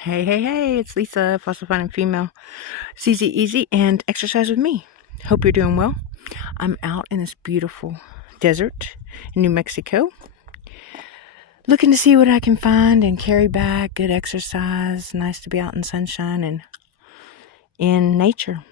Hey, hey, hey, it's Lisa, Fossil Finding Female. It's easy, and exercise with me. Hope you're doing well. I'm out in this beautiful desert in New Mexico, looking to see what I can find and carry back. Good exercise, nice to be out in sunshine and in nature.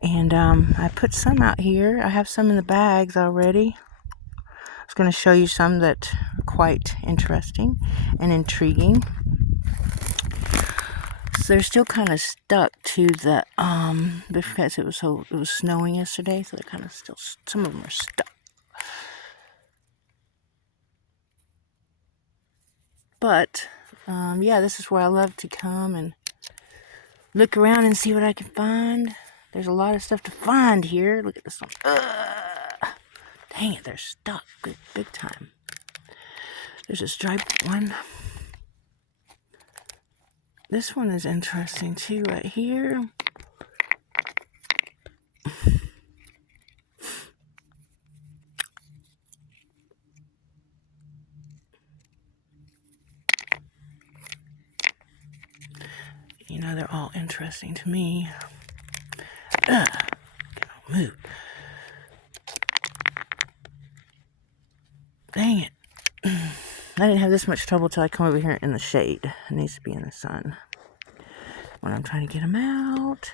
And I put some out here. I have some in the bags already. I was going to show you some that are quite interesting and intriguing. So they're still kind of stuck to the because it was snowing yesterday, so they're kind of still, some of them are stuck. But yeah, this is where I love to come and look around and see what I can find. There's a lot of stuff to find here. Look at this one. Dang it, they're stuck big time. There's a striped one. This one is interesting too, right here. You know, they're all interesting to me. Move. Dang it. I didn't have this much trouble till I come over here in the shade. It needs to be in the sun when I'm trying to get them out.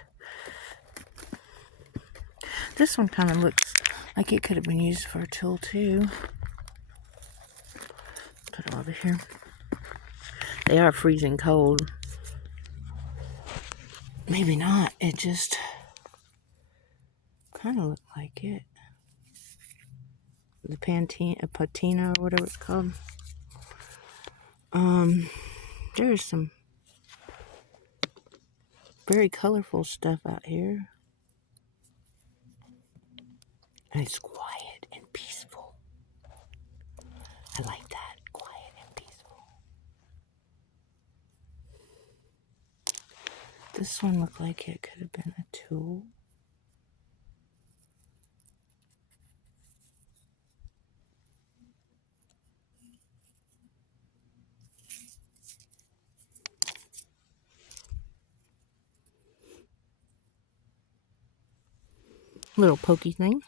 This one kind of looks like it could have been used for a tool too. Put them over here. They are freezing cold. Maybe not. It just kind of looked like it. The patina or whatever it's called. There's some very colorful stuff out here. And it's quiet and peaceful. I like that. Quiet and peaceful. This one looked like it could have been a tool. Little pokey thing.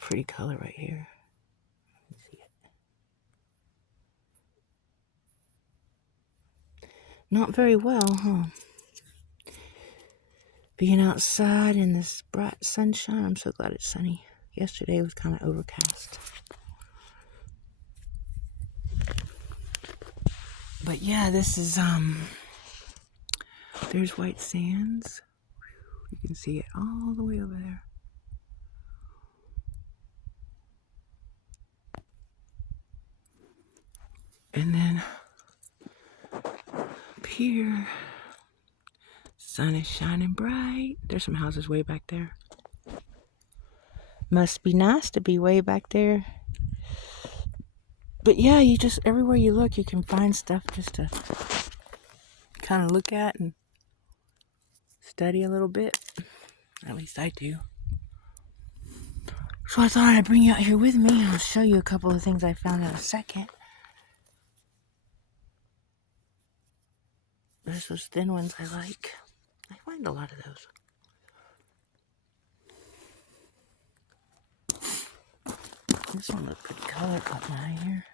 Pretty color right here. Let me see it. Not very well, huh? Being outside in this bright sunshine. I'm so glad it's sunny. Yesterday was kind of overcast. But yeah, this is there's white sands. You can see it all the way over there. And then up here, sun is shining bright. There's some houses way back there. Must be nice to be way back there. But yeah, you just, everywhere you look, you can find stuff just to kind of look at and study a little bit. At least I do. So I thought I'd bring you out here with me. I'll show you a couple of things I found in a second. There's those thin ones I like. I find a lot of those. This one looks pretty color up mine here.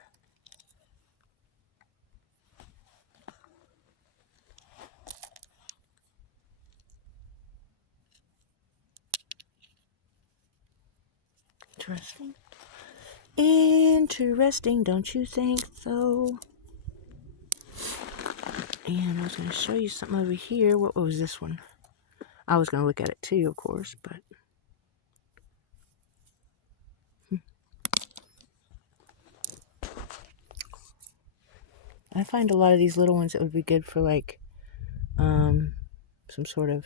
Interesting. Interesting, don't you think so? And I was going to show you something over here. What was this one? I was going to look at it too, of course, but I find a lot of these little ones that would be good for like some sort of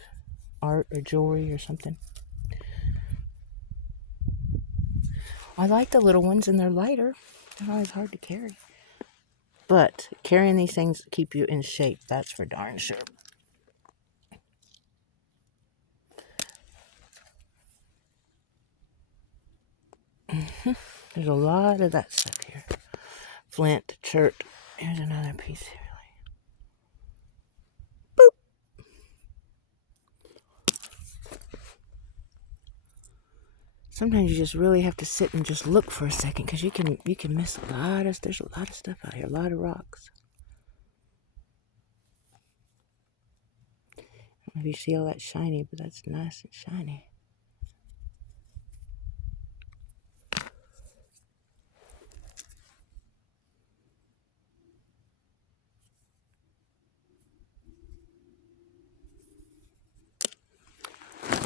art or jewelry or something. I like the little ones and they're lighter. They're always hard to carry. But carrying these things keep you in shape. That's for darn sure. There's a lot of that stuff here. Flint, chert. Here's another piece here. Boop. Sometimes you just really have to sit and just look for a second, because you can miss a lot of. There's a lot of stuff out here. A lot of rocks. I don't know if you see all that shiny, but that's nice and shiny.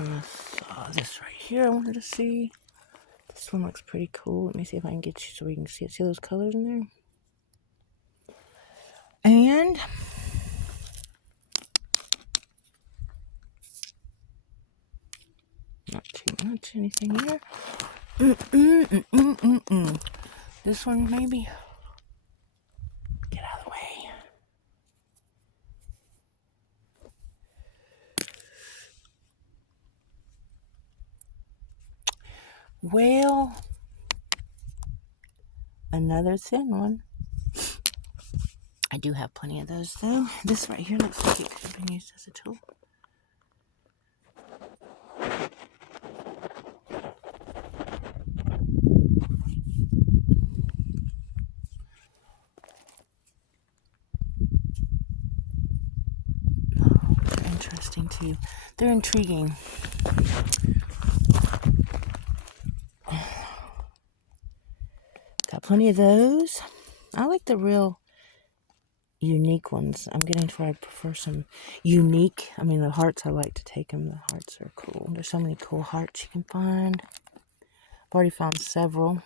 I saw this right here. I wanted to see. This one looks pretty cool. Let me see if I can get you so we can see it. See those colors in there? And not too much anything here. This one maybe. Get out of the way. Well, another thin one. I do have plenty of those though. This right here looks like it could have been used as a tool. They're interesting too. They're intriguing. Got plenty of those. I like the real unique ones. I'm getting to where I prefer some unique. I mean, the hearts, I like to take them. The hearts are cool. There's so many cool hearts you can find. I've already found several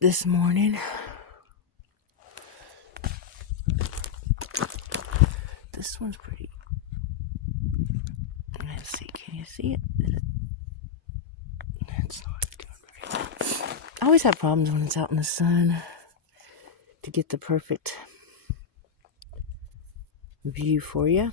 this morning. This one's pretty. Let's see. Can you see it? It's not doing very well. I always have problems when it's out in the sun to get the perfect view for you.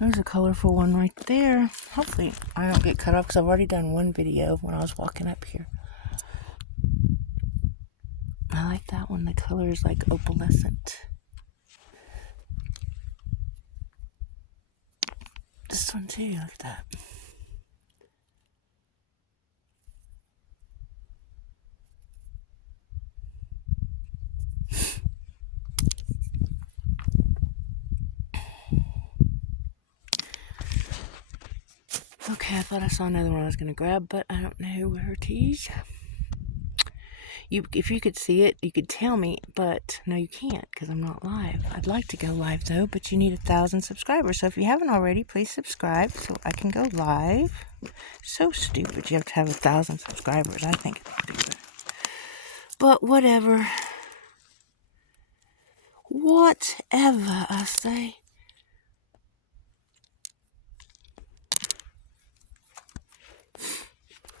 There's a colorful one right there. Hopefully I don't get cut off, because I've already done one video when I was walking up here. I like that one. The color is like opalescent. This one too, look at that. Okay, I thought I saw another one I was going to grab, but I don't know where it is. If you could see it, you could tell me, but no, you can't, because I'm not live. I'd like to go live, though, but you need 1,000 subscribers. So if you haven't already, please subscribe so I can go live. So stupid you have to have 1,000 subscribers. I think it's stupid. But whatever. Whatever, I say.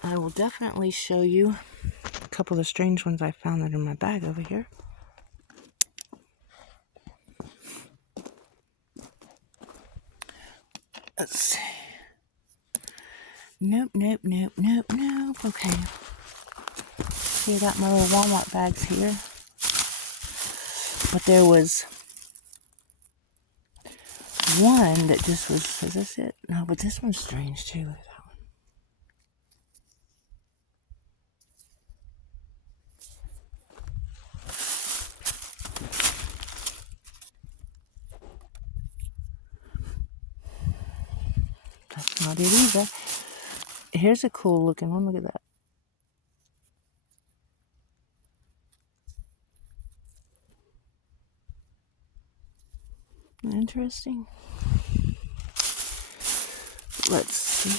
I will definitely show you a couple of the strange ones I found that are in my bag over here. Let's see. Nope. Okay. See, I got my little Walmart bags here. But there was one that just was, is this it? No, but this one's strange too. Look at that one. That's not it either. Here's a cool looking one. Look at that. Interesting. Let's see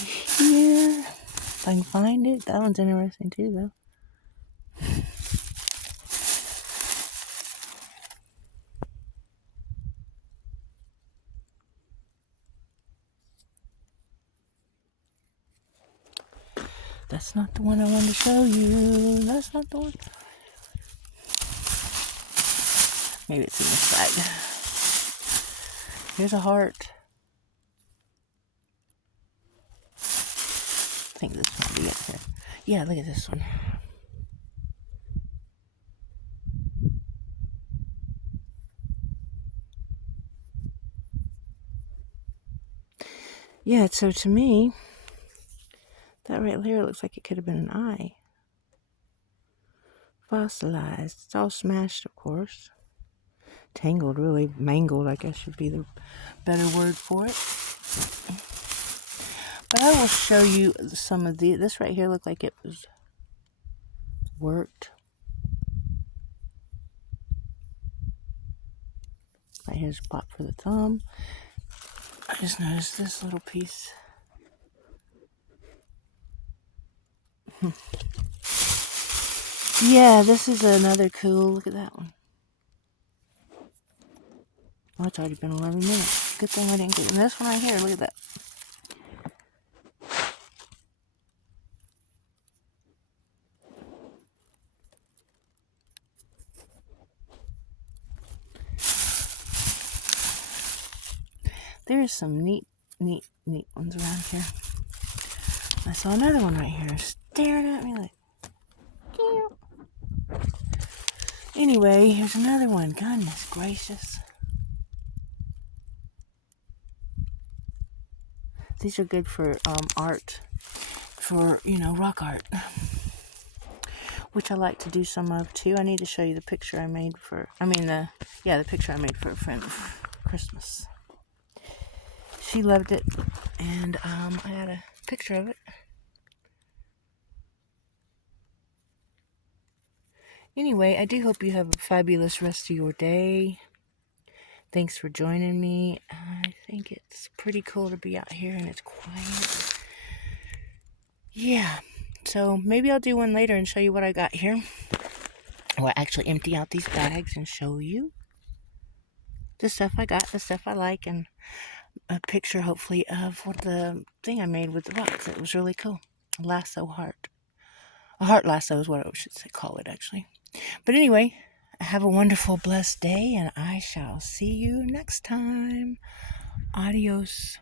here. If I can find it. That one's interesting too, though. That's not the one I wanted to show you. That's not the one. Maybe it's in this side. Here's a heart. I think this might be it here. Yeah, look at this one. Yeah, so to me, that right there looks like it could have been an eye. Fossilized. It's all smashed, of course. Tangled, really. Mangled, I guess would be the better word for it. But I will show you some of this right here looked like it was worked. Right here's a spot for the thumb. I just noticed this little piece. Yeah, this is another cool. Look at that one. Oh, it's already been 11 minutes. Good thing I didn't get this one right here. Look at that. There's some neat ones around here. I saw another one right here staring at me like, yeah. Anyway, here's another one. Goodness gracious. These are good for art, for, rock art, which I like to do some of too. I need to show you the picture I made the picture I made for a friend for Christmas. She loved it, and I got a picture of it. Anyway, I do hope you have a fabulous rest of your day. Thanks for joining me. I think it's pretty cool to be out here and it's quiet. Yeah, so maybe I'll do one later and show you what I got here. Or actually empty out these bags and show you the stuff I got, the stuff I like, and a picture hopefully of what the thing I made with the rocks. It was really cool. A lasso heart. A heart lasso is what I should call it actually. But anyway, have a wonderful, blessed day, and I shall see you next time. Adios.